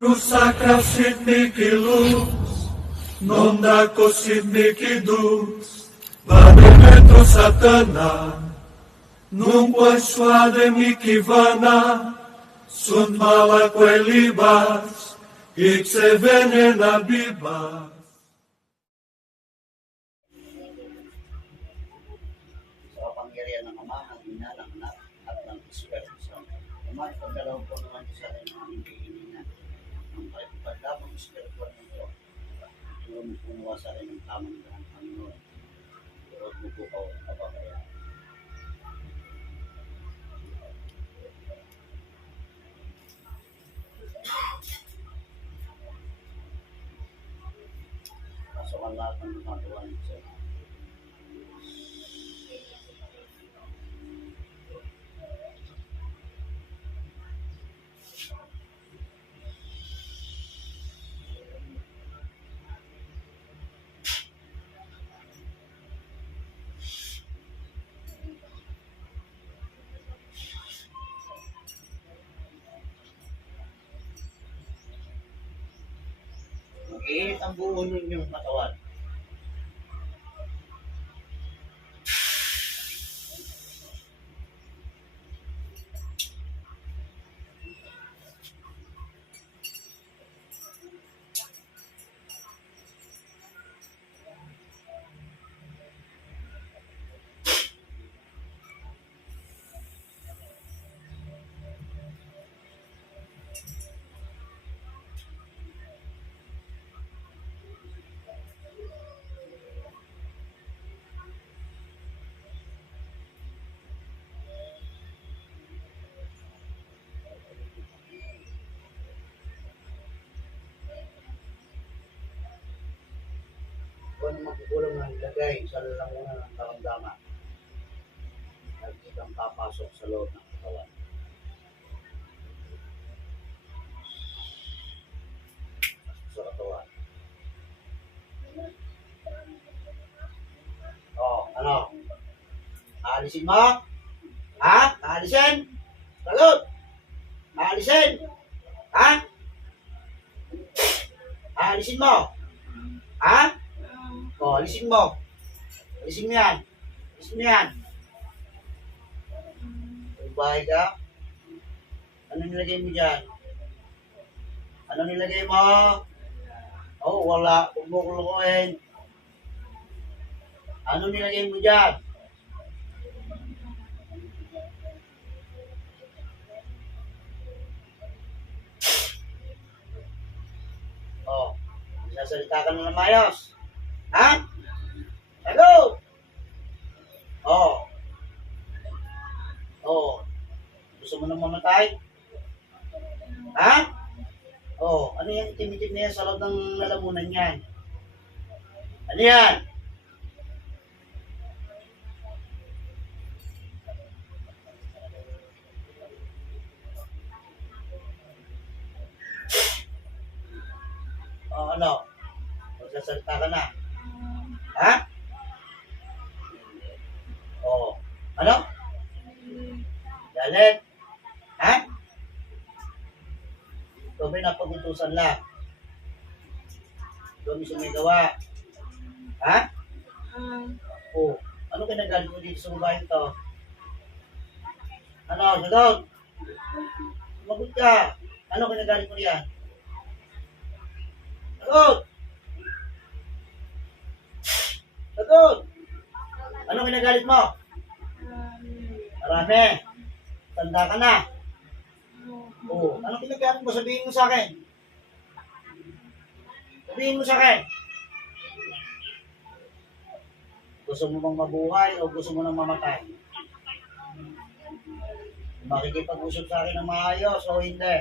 Rusakra sidniki luz, nondako sidniki dus, Vademetro satana, nungkwa swade mikivana, sunt mala libas, ikse venena bibas. Sa kapangyarihan ng Ama, ng Ina, ng Anak, at ng Espiritu Santo. Ama, ipagdalaw po naman sa akin ng aming kahilingan. Ang pagdamang espiritual nito, tulong mo po nawa sa akin ng tamang daan, Panginoon. Turot mo po ako ang kababayan. Pasokan lahat ng gumagawa nito sa akin. Mag-iinit ang buo ninyong katawan. Kung ano magugulang na ilagay sa lalamunan ng karamdaman, lagi kang papasok sa loob ng katawan. Sa katawan. Ano? Aalisin mo? Ha? Aalisin? Sagot! Aalisin? Ha? Aalisin mo? Ha? Alisin mo. Alisin mo yan. Alisin mo yan. Bahay ka? Ano nilagay mo dyan? Ano nilagay mo? Wala. Huwag mo kulukuhin. Ano nilagay mo dyan? Sasalita ka na ng mayos. Ha? Hello? Gusto mo nang mamatay? Ha? Ano yung itim-itim na yan sa loob ng lalamunan yan? Ano yan? Ano? Magsasalita ka na. Ha? Ano? Galit? Ha? Ito ba'y napagutusan lang? Ito mismo may gawa? Ha? Ano kinagalit mo dito sa babae ito? Ano? Sagot? Sumagot ka. Ano kinagalit mo riyan? Sagot! Sagot! Ano kinagalit mo? Marami. Tanda ka na. Ano kinagalit mo? Sabihin mo sa akin. Sabihin mo sa akin. Gusto mo bang mabuhay o gusto mo nang mamatay? Makikipag-usap sa akin ng maayos o hindi?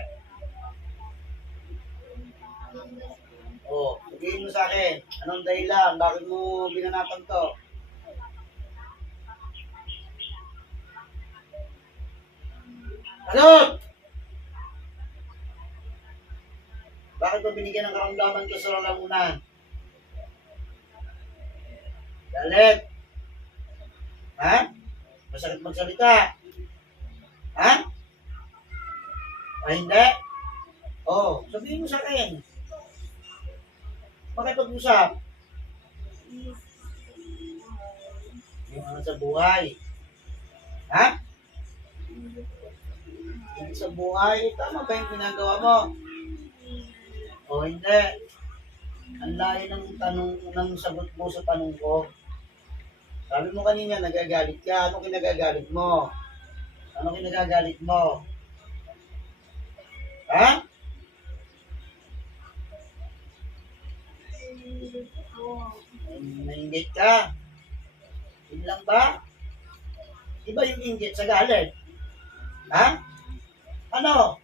Sabihin mo sa akin. Anong dahilan? Bakit mo binanatan to? Sagot! Bakit mo binigyan ng karamdaman ko sa lalamunan? Galit? Ha? Masakit magsalita? Ha? Hindi? Oh, sabihin mo sa akin. Makipag-usap. Yung ano sa buhay. Ha? Yung sa buhay, tama ba yung ginagawa mo? O hindi. Ang layo ng tanong, ng sagot mo sa tanong ko. Sabi mo kanina, nagagalit ka. Ano kinagagalit mo? Ano kinagagalit mo? Ha? Nainggit ka? Yun lang ba? Iba yung inggit sa galit. Ha? Ano?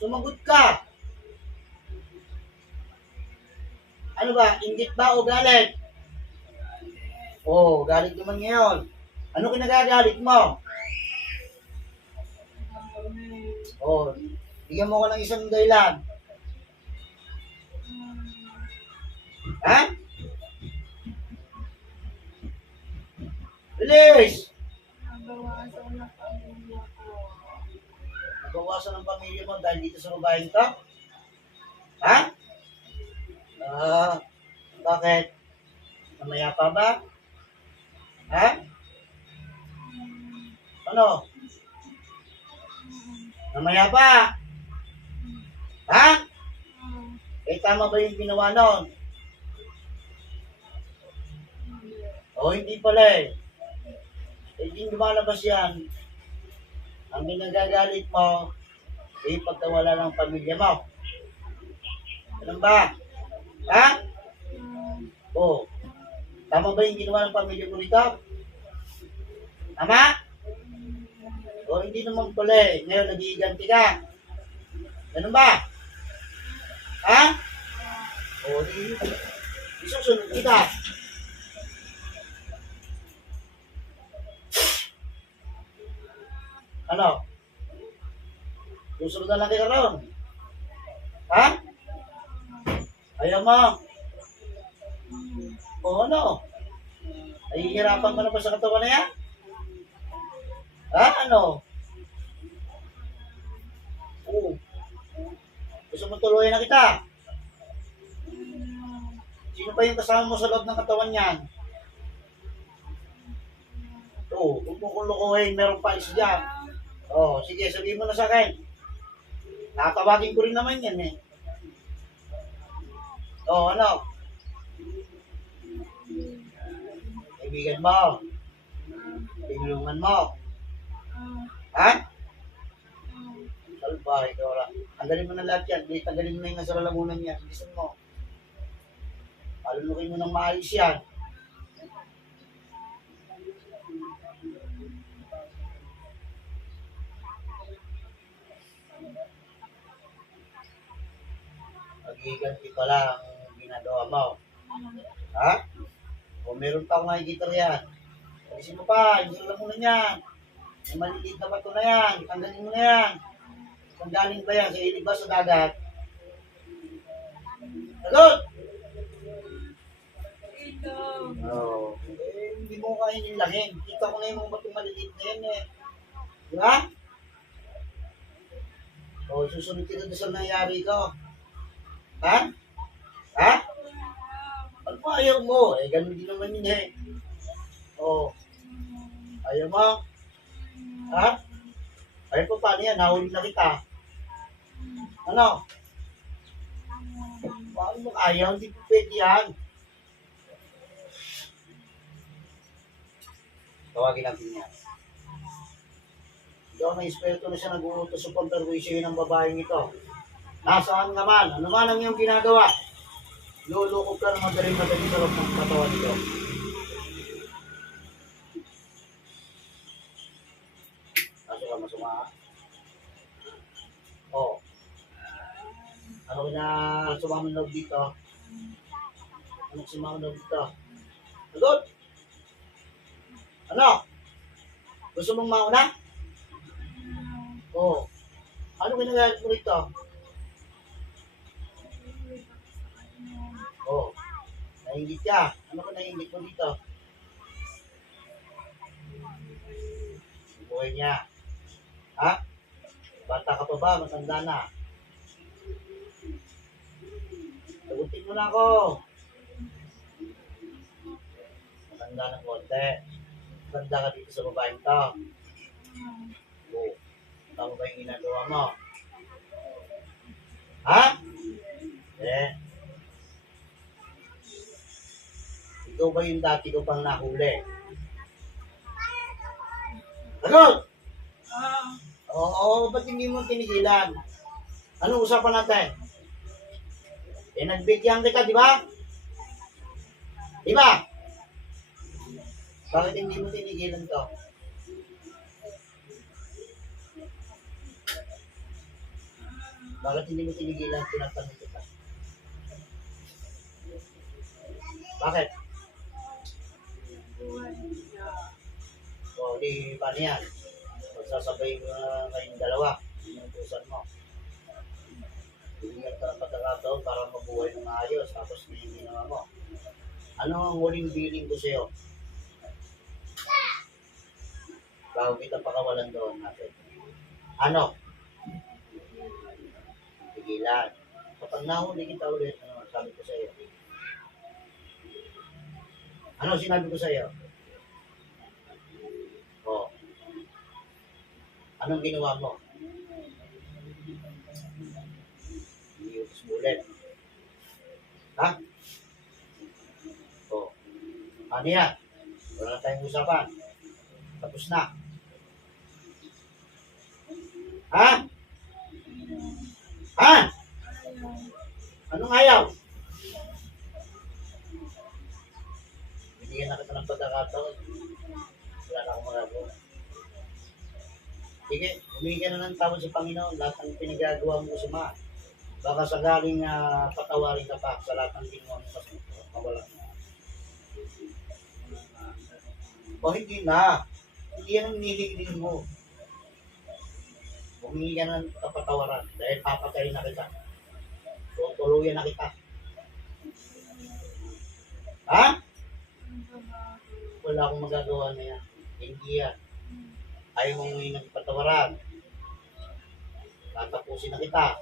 Sumagot ka. Ano ba? Inggit ba o galit? Oo, galit naman ngayon. Ano kinagagalit mo? Oo, bigyan mo ko ng isang dahilan. Ha? Bilis! Nabawasan ng pamilya mo dahil dito sa babaeng to? Ha? Bakit? Namaya pa ba? Ha? Ano? Namaya pa? Ha? Eh, tama ba yung ginawa nun? O, hindi pala eh. Eh, hindi lumalabas yan. Ang ginagagalit mo, eh, pagkawala ng pamilya mo. Ano ba? Ha? O, tama ba yung ginawa ng pamilya mo nito? Tama? O, hindi naman pala eh. Ngayon, nag-iiganti ka. Ganun ba? Ha? O, di, isusunod kita. Ano? Susunod na lang kita ron. Ha? Ayaw mo? O ano? Nahihirapan ka na ba sa katawan na yan? Ha? Ano? Oo. Gusto mo tuloy na kita? Sino pa yung kasama mo sa loob ng katawan niyan? Oo, huwag mo kong lukuhin, meron pa isa dyan. Oo, sige, sabihin mo na sa akin. Tatawagin ko rin naman yan eh. Oo, ano? Kaibigan mo. Tinulungan mo. Ha? Salbahe ka wala. Tanggalin mo na lahat yan. Tanggalin mo na yung nasa lalamunan niya. Bilisan mo. Palunukin mo ng maayos yan. Magiganti pala ang ginagawa mo. Ha? O meron pa akong nakikita riyan. Alisin mo pa. Yung lalamunan yan. Yung maliliit na bato na yan. Tanggalin mo na yan. Kung galing ba yan? Sa ilig ba sa dagat? Sagot! Oo. Eh, hindi mo kaya nilahin. Kita ko na yung mga batong maliliit na yan eh. Di ba? O, susunod kita doon sa nangyari ko. Ha? Ha? Ano pa ayaw mo? Eh, ganun din naman yun eh. O, ayaw mo? Ha? Ayaw pa paano yan? Nahuli na kita. Ano? Paano mo ayaw? Hindi po pwede yan. Tawagin natin yan. Hindi ako na-espiritu na siya nag-uutos sa pagdarwisyo ng babaeng ito. Nasaan naman? Ano man ang iyong ginagawa? Lulukog ka ng madaling-madaling sa loob ng katawan nito. Kaso ka masuma. O. Ano na sumamang loob dito? Ano sumamang loob dito? Sagot! Ano? Gusto mong mauna? Oo. Ano ginagalit mo rito? Oo. Nainggit ka. Ano ka nainggit mo dito? Buhay niya. Ha? Bata ka pa ba? Matanda na. Sagutin mo na ako. Matanda ng konti. Matanda ka dito sa babaeng to. Oo. Tama ba yung ginagawa mo? Ha? Eh. Ikaw ba yung dati ko pang nahuli? Sagot! Oo, ba't hindi mo tinigilan? Anong usapan natin? Eh, nagbigyan kita, di ba? Di ba? Bakit hindi mo tinigilan to? Bakit hindi mo tinigilan? Tinatanong kita. Bakit? O, di, paano yan? Magsasabay mo na kayong dalawa. Yung utusan mo. Bigyan ka ng pagkakataon para mabuhay ng maayos. Tapos hindi naman mo. Ano ang huling feeling ko sa'yo? Bago kita pakawalan doon natin. Ano? Tigilan. Kapag nahuli kita ulit, ano sabi ko sa'yo? Ano sinabi ko sa'yo? O. Anong ginawa mo? Hindi utos ulit. Ha? O. Ano yan? Wala na tayong usapan. Tapos na. Ha? Ha? Anong ayaw? Binigyan na kita ng pagkakataon. Wala na akong magagawa. Sige, humingi ka na ng tawad sa Panginoon. Lahat ng pinagagawa mo sa mga. Baka sagaling patawarin ka pa sa lahat ng ginawa mo kasi mawalan na. O hindi na. Hindi yan ang nililin mo. Humingi ka ng kapatawaran dahil papatayin na kita. Tutuluyan na kita. Ha? Wala akong magagawa na yan. Hindi yan. Ayaw mong humingi ng kapatawaran. Tatapusin na kita.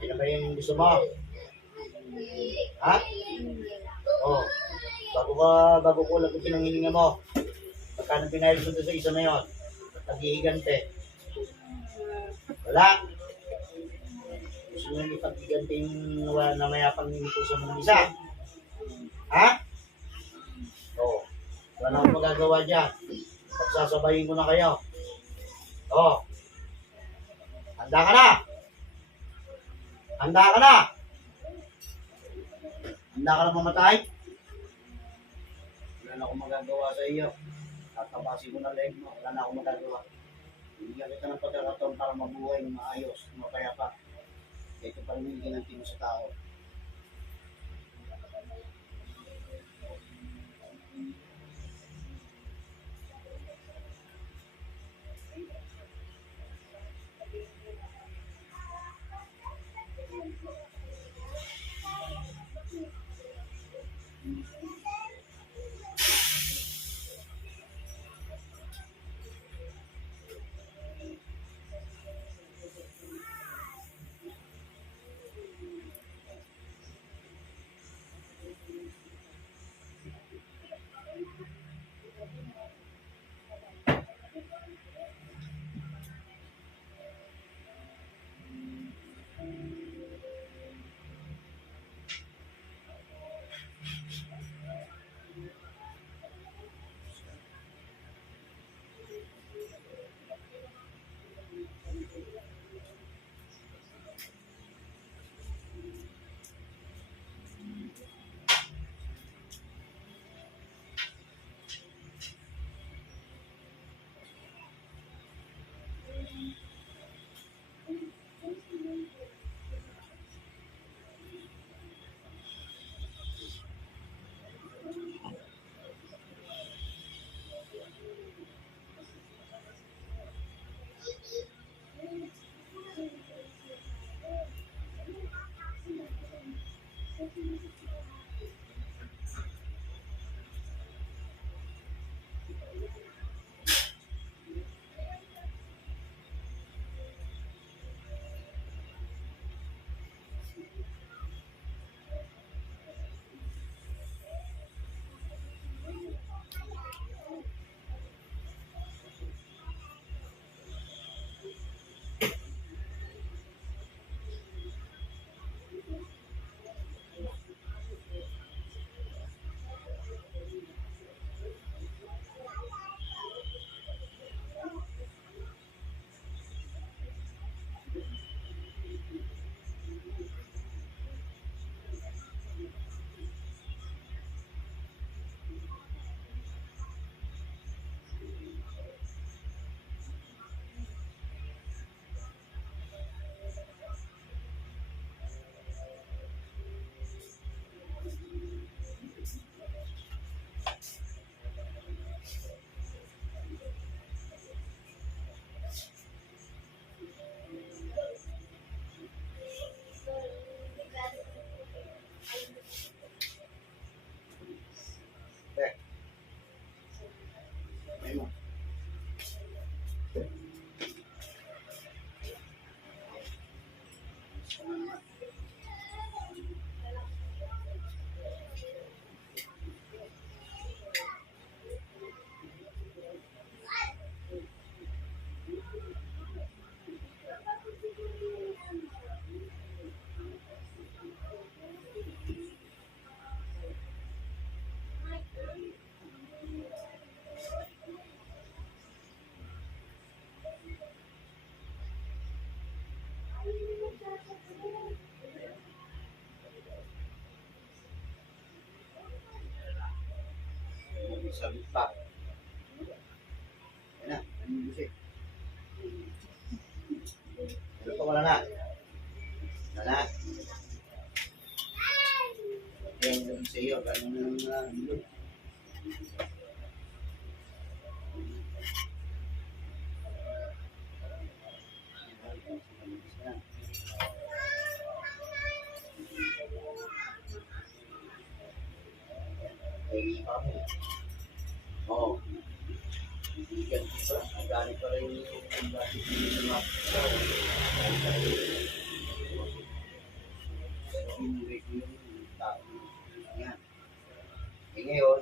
Yan na ba yung gusto mo? Ha? Oo. Bago ko lang kung pinanghininga mo. Magkano pinayos mo sa isa na yun? Tag-ihigante. Wala. Gusto nyo yung tag-ihigante yung namayapang ninutusan mo ng isa? Ha? Oo. Wala na akong magagawa dyan. Pagsasabayin ko na kayo. Oo. Handa ka na? Handa ka na? Handa ka na mamatay? Wala na akong magagawa sa iyo. Tatapasin ko na leg mo. Wala na akong magagawa. Bigyan kita ng pagkakataon para mabuhay ng maayos, mapayapa. Ito pa rin yung ginanti mo sa tao. sa lupa. Yan na, ano yung busi? Ano pa wala na? Wala na. Yan yung sa iyo, ganun na ano. Oo. Bigyan ko pa. Magaling pa rin yung bakit hindi na yung tao. Yan. Eh ngayon,